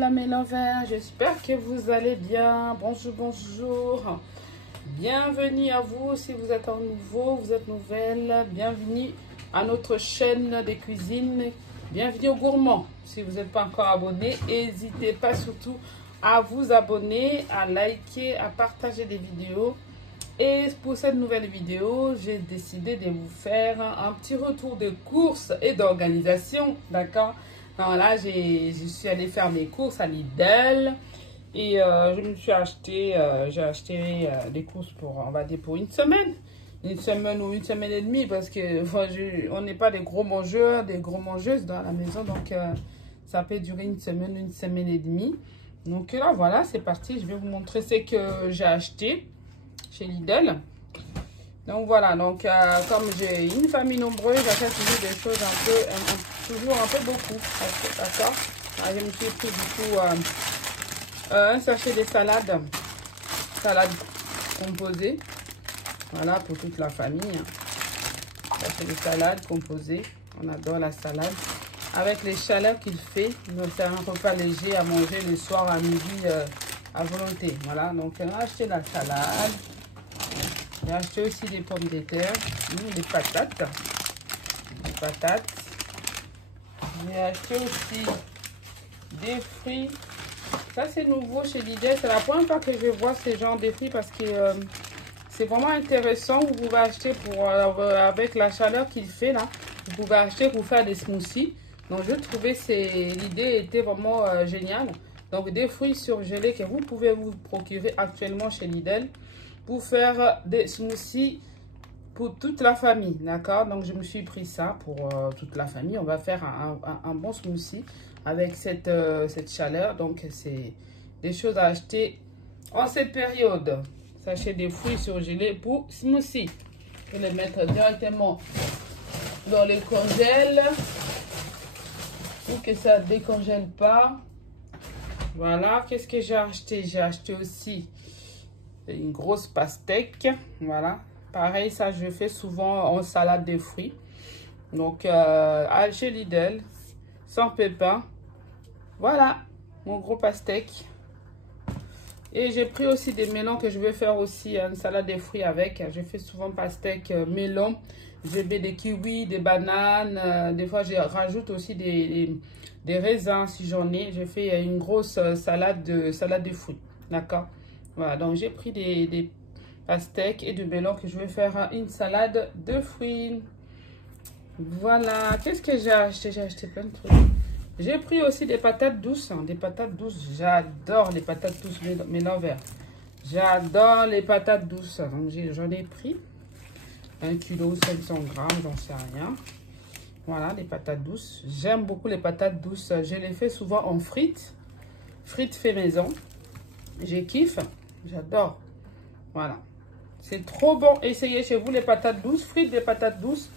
Hola mes lovers, j'espère que vous allez bien. Bonjour, bonjour. Bienvenue à vous si vous êtes nouveau, vous êtes nouvelle. Bienvenue à notre chaîne des cuisines. Bienvenue aux gourmands. Si vous n'êtes pas encore abonné, n'hésitez pas surtout à vous abonner, à liker, à partager des vidéos. Et pour cette nouvelle vidéo, j'ai décidé de vous faire un petit retour de courses et d'organisation, d'accord? Alors là, je suis allée faire mes courses à Lidl et je me suis acheté, j'ai acheté des courses pour, on va dire, pour une semaine ou une semaine et demie parce que on n'est pas des gros mangeurs, des gros mangeuses dans la maison, donc ça peut durer une semaine et demie. Donc là, voilà, c'est parti. Je vais vous montrer ce que j'ai acheté chez Lidl. Donc voilà, donc comme j'ai une famille nombreuse, j'achète toujours des choses toujours un peu beaucoup, d'accord. Je me suis pris du coup un sachet de salade composée, voilà, pour toute la famille. Sachet de salade composée, on adore la salade. Avec les chaleurs qu'il fait, c'est un repas léger à manger le soir, à midi, à volonté. Voilà, donc on a acheté la salade. J'ai acheté aussi des pommes de terre, des patates. J'ai acheté aussi des fruits. Ça, c'est nouveau chez Lidl. C'est la première fois que je vois ce genre de fruits parce que c'est vraiment intéressant. Vous pouvez acheter avec la chaleur qu'il fait là. Vous pouvez acheter pour faire des smoothies. Donc, je trouvais l'idée était vraiment géniale. Donc, des fruits surgelés que vous pouvez vous procurer actuellement chez Lidl pour faire des smoothies pour toute la famille, d'accord? Donc, je me suis pris ça pour toute la famille. On va faire un bon smoothie avec cette chaleur. Donc, c'est des choses à acheter en cette période. Sachez des fruits surgelés pour smoothie. Je vais les mettre directement dans les congèles pour que ça ne décongèle pas. Voilà, qu'est-ce que j'ai acheté? J'ai acheté aussi une grosse pastèque, voilà. Pareil, ça je fais souvent en salade de fruits. Donc chez Lidl, sans pépins. Voilà, mon gros pastèque. Et j'ai pris aussi des melons que je vais faire aussi une salade de fruits avec. Je fais souvent pastèque, melon. Je mets des kiwis, des bananes. Des fois, je rajoute aussi des raisins si j'en ai. Je fais une grosse salade de fruits, d'accord? Voilà, donc j'ai pris des pastèques et du melon que je vais faire une salade de fruits. Voilà, qu'est-ce que j'ai acheté? J'ai acheté plein de trucs. J'ai pris aussi des patates douces. Des patates douces, j'adore les patates douces, mes lovers. J'adore les patates douces. Donc j'en ai pris 1 kg 500 grammes, j'en sais rien. Voilà, les patates douces. J'aime beaucoup les patates douces. Je les fais souvent en frites. Frites fait maison. Je kiffe. J'adore. Voilà. C'est trop bon. Essayez chez vous les patates douces. Frites des patates douces.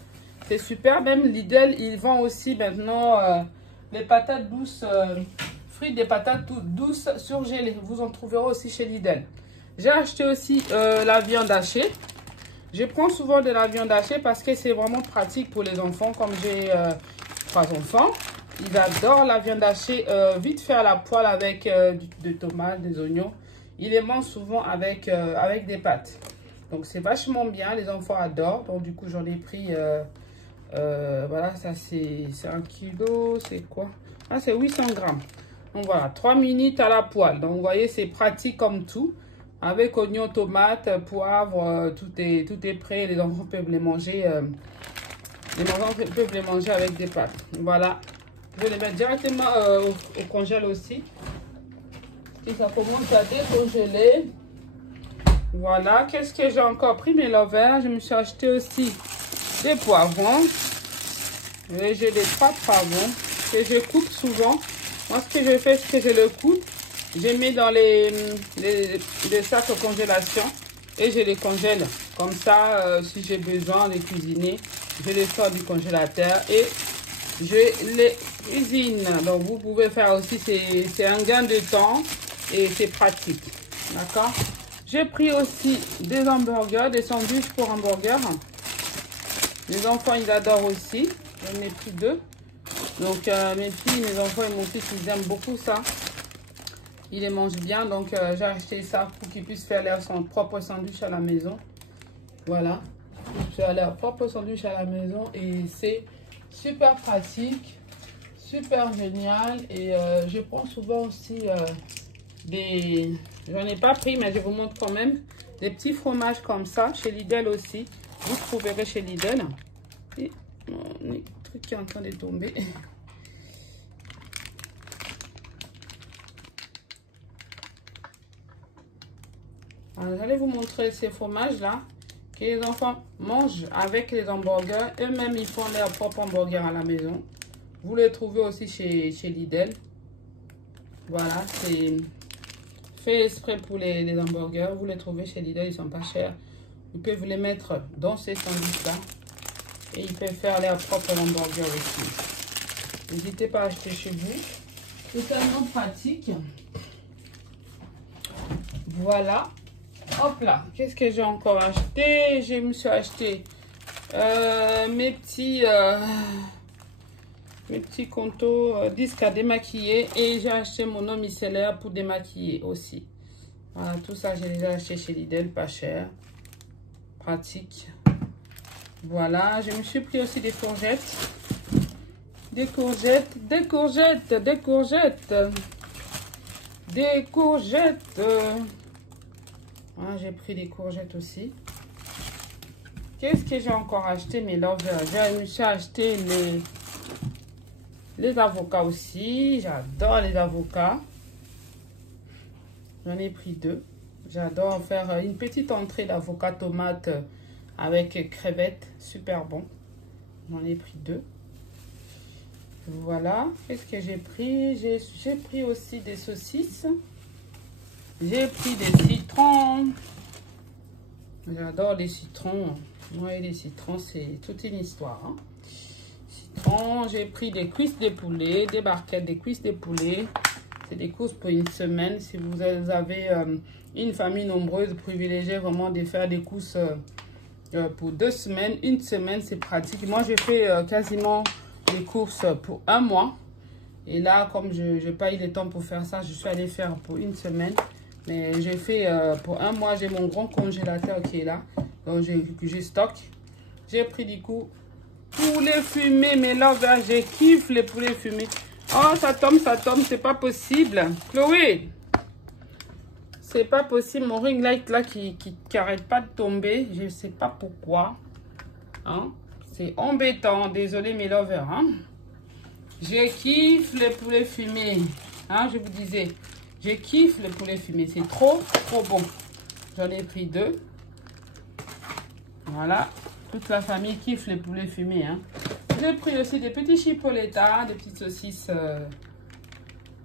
C'est super. Même Lidl, ils vendent aussi maintenant les patates douces. Frites des patates douces surgelées. Vous en trouverez aussi chez Lidl. J'ai acheté aussi la viande hachée. Je prends souvent de la viande hachée parce que c'est vraiment pratique pour les enfants. Comme j'ai 3 enfants. Ils adorent la viande hachée. Vite fait à la poêle avec des tomates, des oignons. Ils les mangent souvent avec des pâtes. Donc, c'est vachement bien. Les enfants adorent. Donc, du coup, j'en ai pris... voilà, ça, c'est 1 kg. C'est quoi? Ah, c'est 800 grammes. Donc, voilà. 3 minutes à la poêle. Donc, vous voyez, c'est pratique comme tout. Avec oignons, tomates, poivre, tout est prêt. Les enfants peuvent les manger. Les enfants peuvent les manger avec des pâtes. Voilà. Je vais les mettre directement au congèle aussi. Et ça commence à décongeler. Voilà. Qu'est-ce que j'ai encore pris, mes lovers? Je me suis acheté aussi des poivrons. J'ai des 3 poivrons que je coupe souvent. Moi, ce que je fais, c'est que je le coupe. Je mets dans les sacs de congélation et je les congèle. Comme ça, si j'ai besoin de les cuisiner, je les sors du congélateur et je les cuisine. Donc, vous pouvez faire aussi, c'est un gain de temps et c'est pratique. D'accord? J'ai pris aussi des hamburgers, des sandwichs pour hamburgers. Les enfants, ils adorent aussi. J'en ai pris 2. Donc, mes filles, mes enfants et mon fils, ils aiment beaucoup ça. il les mange bien. Donc, j'ai acheté ça pour qu'il puisse faire son propre sandwich à la maison. Voilà. Faire leur propre sandwich à la maison. Et c'est super pratique. Super génial. Et je prends souvent aussi des... J'en ai pas pris, mais je vous montre quand même. Des petits fromages comme ça. Chez Lidl aussi. Vous trouverez chez Lidl. Et mon truc qui est en train de tomber. Alors, j'allais vous montrer ces fromages-là que les enfants mangent avec les hamburgers. Eux-mêmes, ils font leur propre hamburger à la maison. Vous les trouvez aussi chez Lidl. Voilà, c'est fait exprès pour les hamburgers. Vous les trouvez chez Lidl, ils ne sont pas chers. Ils peuvent vous les mettre dans ces sandwichs-là. Et ils peuvent faire leur propre hamburger aussi. N'hésitez pas à acheter chez vous. C'est tellement pratique. Voilà. Hop là. Qu'est-ce que j'ai encore acheté? Je me suis acheté mes petits contos disques à démaquiller. Et j'ai acheté mon eau micellaire pour démaquiller aussi. Voilà, tout ça, j'ai déjà acheté chez Lidl, pas cher. Pratique. Voilà, je me suis pris aussi des courgettes. Des courgettes. Voilà, j'ai pris des courgettes aussi. Qu'est-ce que j'ai encore acheté, mes lovers? Je me suis acheté les avocats aussi. J'adore les avocats. J'en ai pris 2. J'adore faire une petite entrée d'avocat tomate avec crevettes. Super bon. J'en ai pris 2. Voilà. Qu'est-ce que j'ai pris? J'ai pris aussi des saucisses. J'ai pris des citrons. J'adore les citrons. Moi et les citrons, c'est toute une histoire. Hein. Citrons. J'ai pris des cuisses de poulet, des barquettes, des cuisses de poulet. C'est des courses pour une semaine. Si vous avez une famille nombreuse, privilégiez vraiment de faire des courses pour 2 semaines. Une semaine, c'est pratique. Moi, je fais quasiment des courses pour 1 mois. Et là, comme je n'ai pas eu le temps pour faire ça, je suis allée faire pour 1 semaine. Mais j'ai fait pour 1 mois, j'ai mon grand congélateur qui est là. Donc, je stocke. J'ai pris du coup poulet fumé. Mais là, je kiffe les poulets fumés. Oh, ça tombe, c'est pas possible. Chloé, c'est pas possible. Mon ring light là qui n'arrête pas de tomber. Je sais pas pourquoi. Hein? C'est embêtant. Désolé mes lovers. Hein? Je kiffe les poulets fumés. Hein, je vous disais. Je kiffe le poulet fumé. C'est trop bon. J'en ai pris 2. Voilà. Toute la famille kiffe les poulets fumés. Hein. J'ai pris aussi des petits chipoletta, des petites saucisses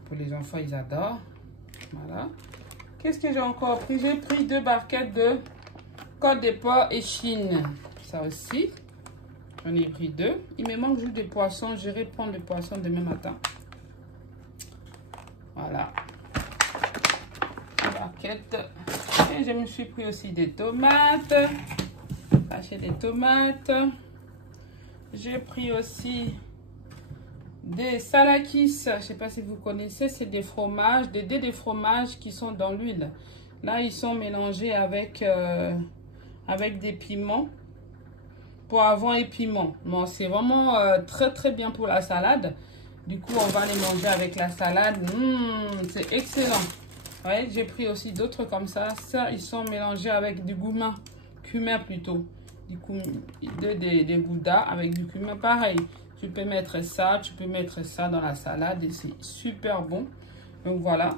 pour les enfants. Ils adorent. Voilà. Qu'est-ce que j'ai encore pris? J'ai pris 2 barquettes de côte de porc et chine. Ça aussi. J'en ai pris 2. Il me manque juste des poissons. J'irai prendre les poissons demain matin. Voilà. Barquette. Et je me suis pris aussi des tomates. Acheter des tomates. J'ai pris aussi des salakis. Je ne sais pas si vous connaissez. C'est des fromages, des dés de fromage qui sont dans l'huile. Là, ils sont mélangés avec des piments. Poivrons et piments. Bon, c'est vraiment très bien pour la salade. Du coup, on va les manger avec la salade. C'est excellent. Ouais, j'ai pris aussi d'autres comme ça. Ça, ils sont mélangés avec du cumin plutôt. Du coup, des goudas avec du cumin. Pareil, tu peux mettre ça dans la salade et c'est super bon. Donc voilà,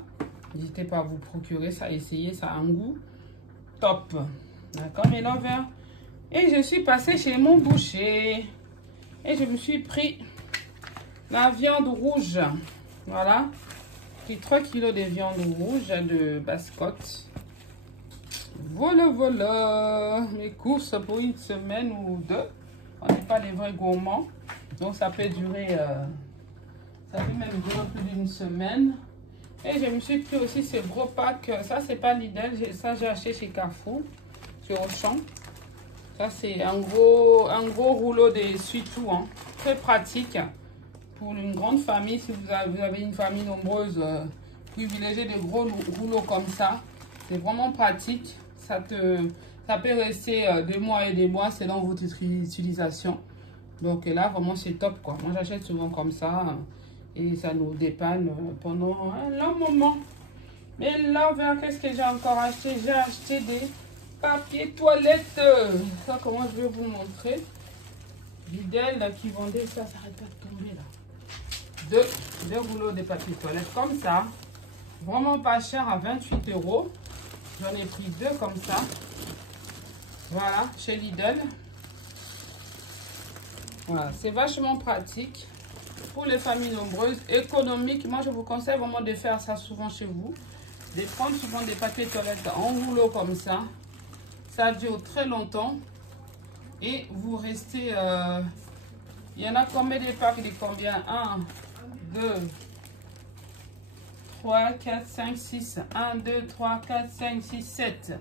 n'hésitez pas à vous procurer ça, essayer, ça a un goût top. D'accord, mes lovers? Et je suis passée chez mon boucher et je me suis pris la viande rouge. Voilà, j'ai pris 3 kg de viande rouge de Basse-Côte. Voilà, mes courses pour 1 semaine ou 2. On n'est pas des vrais gourmands. Donc ça peut durer, ça peut même durer plus d'1 semaine. Et je me suis pris aussi ce gros pack. Ça, c'est pas Lidl. Ça, j'ai acheté chez Carrefour, chez Auchan. Ça, c'est un gros rouleau de essuie-tout. Hein. Très pratique pour une grande famille. Si vous avez une famille nombreuse, privilégiez de gros rouleaux comme ça. C'est vraiment pratique. Ça peut rester des mois et des mois selon votre utilisation. Donc là, vraiment, c'est top, quoi. Moi, j'achète souvent comme ça. Et ça nous dépanne pendant un long moment. Mais là, qu'est-ce que j'ai encore acheté? J'ai acheté des papiers toilettes. Ça, comment je vais vous montrer? Lidl qui vendait ça, ça n'arrête pas de tomber là. Deux rouleaux de papier toilette comme ça. Vraiment pas cher, à 28 €. J'en ai pris 2 comme ça. Voilà, chez Lidl. Voilà, c'est vachement pratique pour les familles nombreuses, économique. Moi, je vous conseille vraiment de faire ça souvent chez vous. De prendre souvent des papiers toilettes en rouleau comme ça. Ça dure très longtemps. Et vous restez... il y en a combien de packs de combien? 1, 2, 3, 4, 5, 6. 1, 2, 3, 4, 5, 6, 7.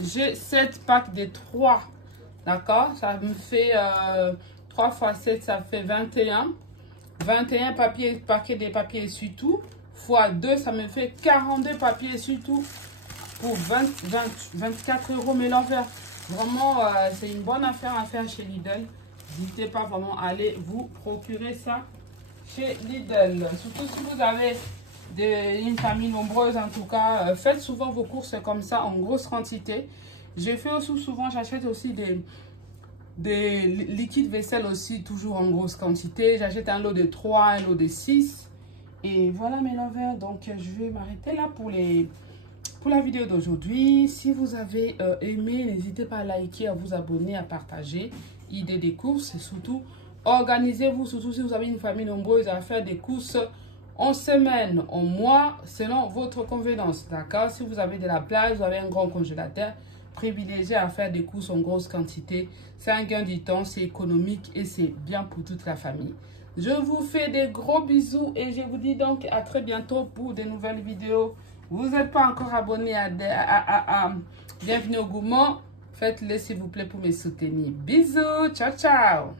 J'ai 7 packs de 3. D'accord? Ça me fait 3 fois 7, ça fait 21. 21 paquets de papier essuie-tout. Fois 2, ça me fait 42 papiers essuie-tout pour 24 €. Mais l'envers, vraiment, c'est une bonne affaire à faire chez Lidl. N'hésitez pas vraiment à aller vous procurer ça chez Lidl. Surtout si vous avez une famille nombreuse, en tout cas, faites souvent vos courses comme ça en grosse quantité. Je fais aussi souvent, j'achète aussi des liquides vaisselle aussi, toujours en grosse quantité. J'achète un lot de 3, un lot de 6. Et voilà mes lovers, donc je vais m'arrêter là pour la vidéo d'aujourd'hui. Si vous avez aimé, n'hésitez pas à liker, à vous abonner, à partager. Idée des courses, et surtout, organisez-vous, surtout si vous avez une famille nombreuse, à faire des courses en semaine, en mois, selon votre convenance. D'accord? Si vous avez de la place, vous avez un grand congélateur, privilégiez à faire des courses en grosse quantité. C'est un gain du temps, c'est économique et c'est bien pour toute la famille. Je vous fais des gros bisous et je vous dis donc à très bientôt pour de nouvelles vidéos. Vous n'êtes pas encore abonné à Bienvenue au Gourmand, faites-le s'il vous plaît pour me soutenir. Bisous, ciao ciao.